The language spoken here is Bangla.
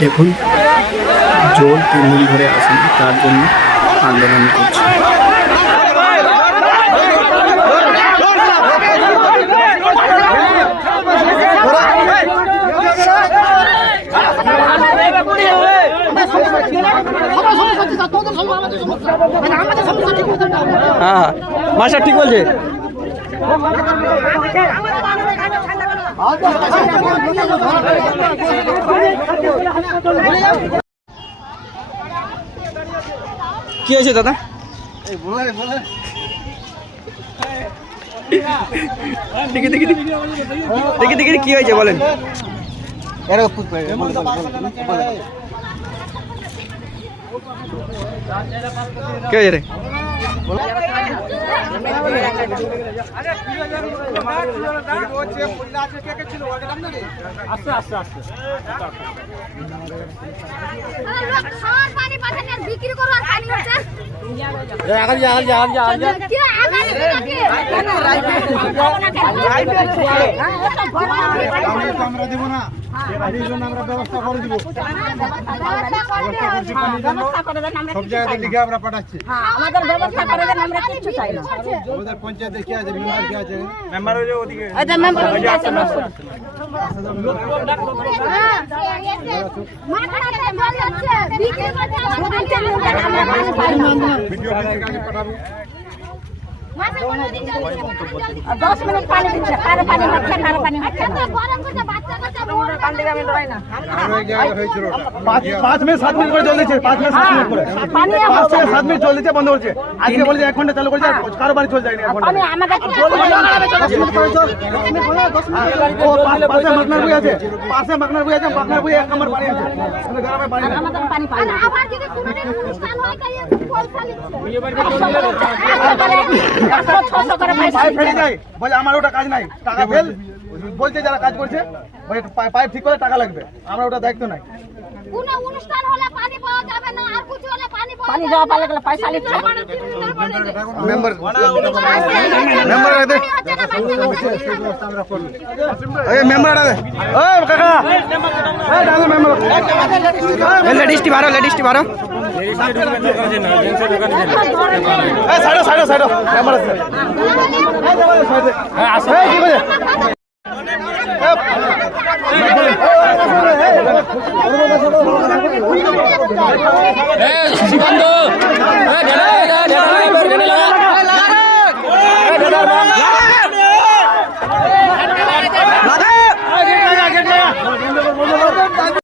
দেখুন জল 3 দিন ধরে আসেনি, তার জন্য আন্দোলন করছে। হ্যাঁ মাস্টার ঠিক বলছে। কি হয়েছে দাদা? দেখি দেখি দেখি দেখি কি হয়েছে বলেন। কি হয়েছে রে? বিক্রি করো আর পানি হচ্ছে আমরা দিব না, আমরা ব্যবস্থা করে দিব। সব জায়গাতে লিখে আমরা পাঠাচ্ছি। আমাদের ব্যবস্থা করে দেন, আমরা কিছু চাই না। আমাদের পঞ্চায়েতে কি আছে, মেম্বার কি আছে? মেম্বার ওই যে ওদিকে এটা মেম্বার আছে ভিডিও আগে পাঠাবো। 10 মিনিট পানি দিচ্ছে, কারো পানি হচ্ছে কারো পানি হচ্ছে না। আর ওই জায়গায় হয়েছিল 5 মিনিট 7 মিনিট করে জল দিচ্ছে, 5 মিনিট 7 মিনিট করে, 5 থেকে 7 মিনিট জল দিচ্ছে, বন্ধ করছে। আজকে বলে যে 1 ঘন্টা চালু করেছে, কারো বাড়ি চলে যায়নি 1 ঘন্টা। পানি আমাদের পাশে মাকনার বই আছে, পাশে মাকনার বই আছে, মাকনার বই 1 নম্বর পানি আছে, গ্রামে পানি নেই। আমাদের পানি পাই না। আবার যদি কোনো অনুষ্ঠান হয় তাই পয়সা লিখছে 600 করে পাইপ ফেলে যায়, বলে আমার ওটা কাজ নাই, টাকা ফেল বলছে যারা কাজ করছে, বলে পাইপ ঠিক করে টাকা লাগবে, আমরা ওটা দায়িত্ব নাই। কোনো অনুষ্ঠান হলে পানি পাওয়া যাবে না, আর কিছু হলে পানি পাওয়া পানি দেওয়া পালে গেলে পয়সা লিখছে। মেম্বার মেম্বার দে, এই মেম্বার দে, ওই কাকা, এই দাদা মেম্বার, এই লেডিসটি বারো, লেডিসটি বারো, এই সাইডো সাইডো সাইডো মেম্বার আছে, এই আসো, এই কি করে বন্ধু